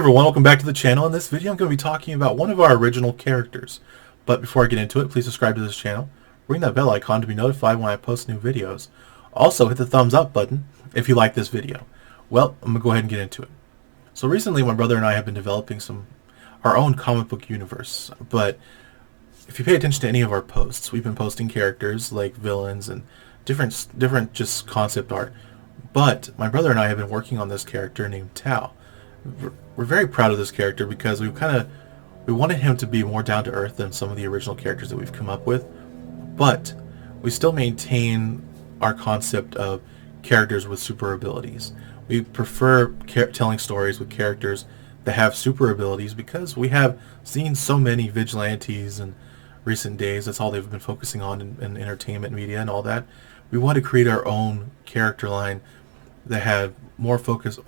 everyone, welcome back to the channel. In this video I'm going to be talking about one of our original characters. But before I get into it, please subscribe to this channel. Ring that bell icon to be notified when I post new videos. Also hit the thumbs up button if you like this video. Well, I'm going to go ahead and get into it. So recently my brother and I have been developing our own comic book universe. But if you pay attention to any of our posts, we've been posting characters like villains and different just concept art. But my brother and I have been working on this character named Tao. We're very proud of this character because we wanted him to be more down to earth than some of the original characters that we've come up with, but we still maintain our concept of characters with super abilities. We prefer telling stories with characters that have super abilities because we have seen so many vigilantes in recent days. That's all they've been focusing on in entertainment media and all that. We want to create our own character line that had more focus,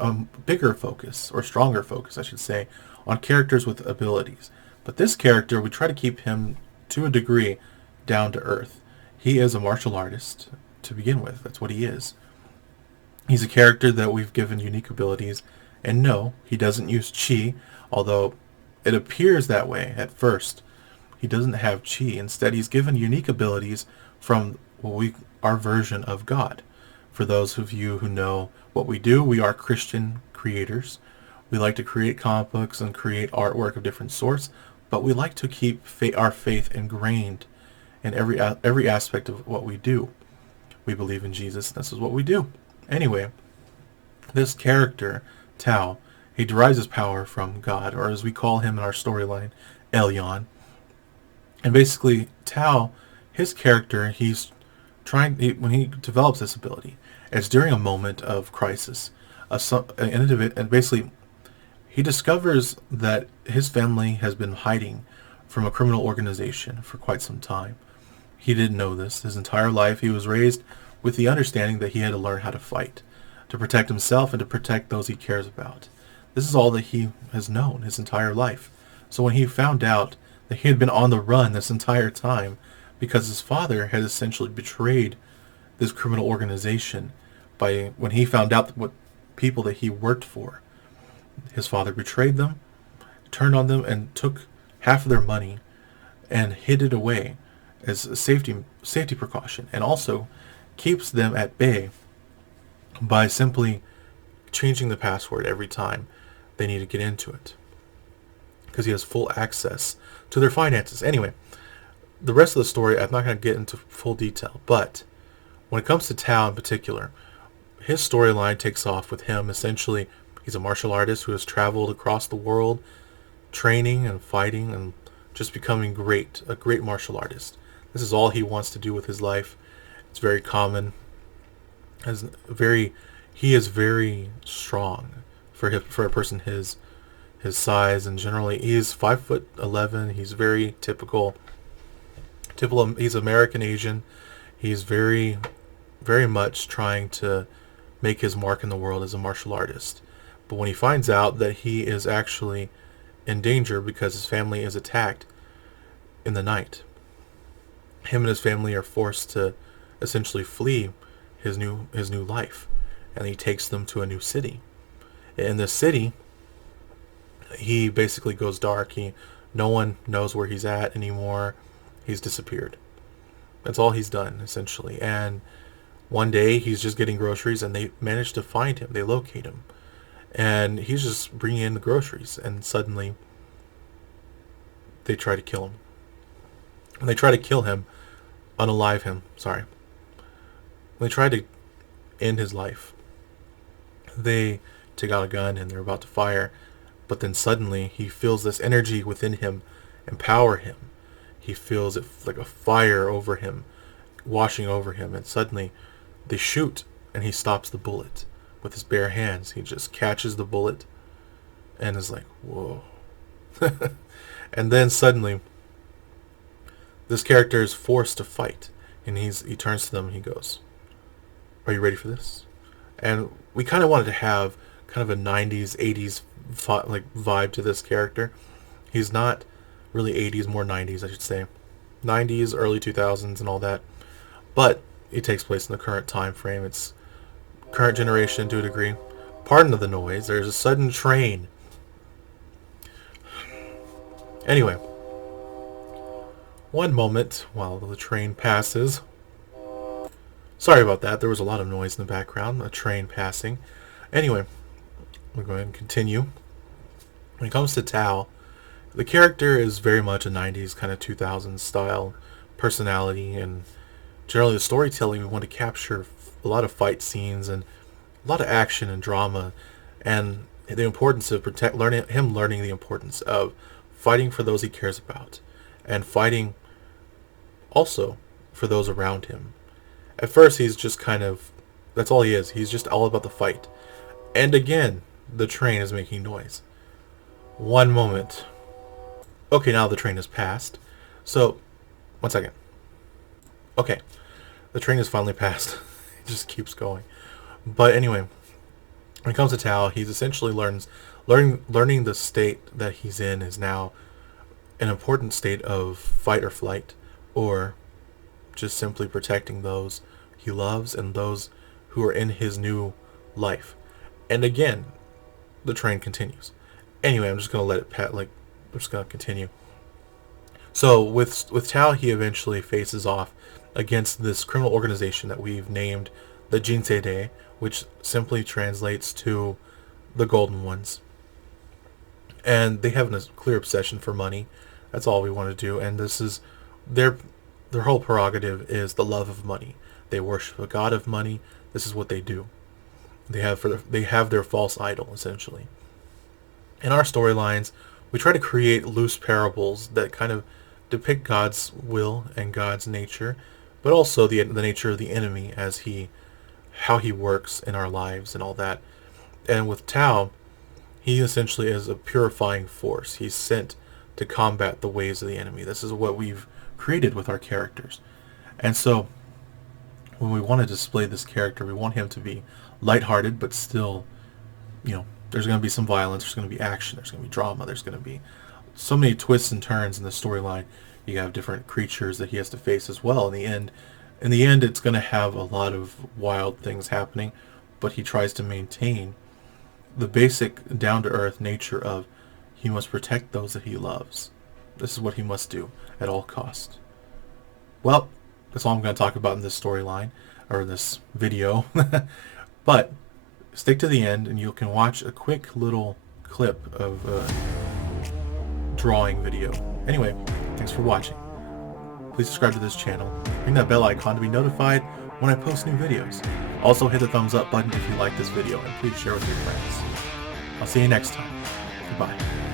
bigger focus, or stronger focus, I should say, on characters with abilities. But this character, we try to keep him, to a degree, down to earth. He is a martial artist, to begin with. That's what he is. He's a character that we've given unique abilities, and no, he doesn't use chi, although it appears that way at first. He doesn't have chi. Instead, he's given unique abilities from our version of God. For those of you who know what we do, we are Christian creators. We like to create comic books and create artwork of different sorts, but we like to keep our faith ingrained in every aspect of what we do. We believe in Jesus, and this is what we do. Anyway, this character, Tao, he derives his power from God, or as we call him in our storyline, Elyon. And basically, Tao, his character, when he develops this ability, it's during a moment of crisis. And basically, he discovers that his family has been hiding from a criminal organization for quite some time. He didn't know this. His entire life, he was raised with the understanding that he had to learn how to fight, to protect himself and to protect those he cares about. This is all that he has known his entire life. So when he found out that he had been on the run this entire time because his father had essentially betrayed this criminal organization when he found out what people that he worked for. His father betrayed them, turned on them, and took half of their money and hid it away as a safety precaution, and also keeps them at bay by simply changing the password every time they need to get into it, because he has full access to their finances. Anyway, the rest of the story, I'm not going to get into full detail, but when it comes to Tao in particular, his storyline takes off with him. Essentially, he's a martial artist who has traveled across the world, training and fighting and just becoming a great martial artist. This is all he wants to do with his life. It's very common. He is very strong for a person his size, and generally he is 5'11". He's very typical. He's American Asian. He's very much trying to make his mark in the world as a martial artist. But when he finds out that he is actually in danger because his family is attacked in the night, him and his family are forced to essentially flee his new life, and he takes them to a new city. In this city, he basically goes dark. No one knows where he's at anymore. He's disappeared. That's all he's done, essentially. And one day, he's just getting groceries, and they manage to find him. They locate him. And he's just bringing in the groceries, and suddenly, they try to kill him. When they try to kill him, unalive him, sorry. When they try to end his life, they take out a gun, and they're about to fire. But then suddenly, he feels this energy within him empower him. He feels it like a fire over him, washing over him, and suddenly they shoot, and he stops the bullet with his bare hands. He just catches the bullet and is like, whoa. And then suddenly, this character is forced to fight, and he turns to them and he goes, "Are you ready for this?" And we kind of wanted to have kind of a 90s, 80s vibe to this character. He's not really 80s, more 90s, I should say. 90s, early 2000s, and all that. But it takes place in the current time frame. It's current generation to a degree. Pardon the noise. There's a sudden train Anyway, one moment while the train passes. Sorry about that. There was a lot of noise in the background. A train passing. Anyway, we'll go ahead and continue. When it comes to Tao, the character is very much a 90s kind of 2000s style personality, and generally the storytelling we want to capture a lot of fight scenes and a lot of action and drama, and the importance of learning the importance of fighting for those he cares about, and fighting also for those around him. At first, he's just kind of, that's all he is. He's just all about the fight. And again, the train is making noise. One moment. Okay, now the train has passed. So, one second. Okay, the train has finally passed. It just keeps going. But anyway, when it comes to Tao, he's essentially learning the state that he's in is now an important state of fight or flight, or just simply protecting those he loves and those who are in his new life. And again, the train continues. Anyway, I'm just gonna let it I'm just gonna continue. So with Tao, he eventually faces off against this criminal organization that we've named the Jinsei, which simply translates to the Golden Ones. And they have a clear obsession for money. That's all we want to do. And this is their whole prerogative is the love of money. They worship a god of money. This is what they do. They have their false idol, essentially. In our storylines, we try to create loose parables that kind of depict God's will and God's nature, but also the nature of the enemy as how he works in our lives and all that. And with Tao, he essentially is a purifying force. He's sent to combat the ways of the enemy. This is what we've created with our characters. And so when we want to display this character, we want him to be lighthearted, but still, there's going to be some violence, there's going to be action, there's going to be drama, there's going to be so many twists and turns in the storyline. You have different creatures that he has to face as well. In the end, it's going to have a lot of wild things happening, but he tries to maintain the basic down-to-earth nature of he must protect those that he loves. This is what he must do at all costs. Well, that's all I'm going to talk about in this storyline, or this video. But stick to the end, and you can watch a quick little clip of a drawing video. Anyway, thanks for watching. Please subscribe to this channel. Ring that bell icon to be notified when I post new videos. Also hit the thumbs up button if you like this video, and please share with your friends. I'll see you next time. Goodbye.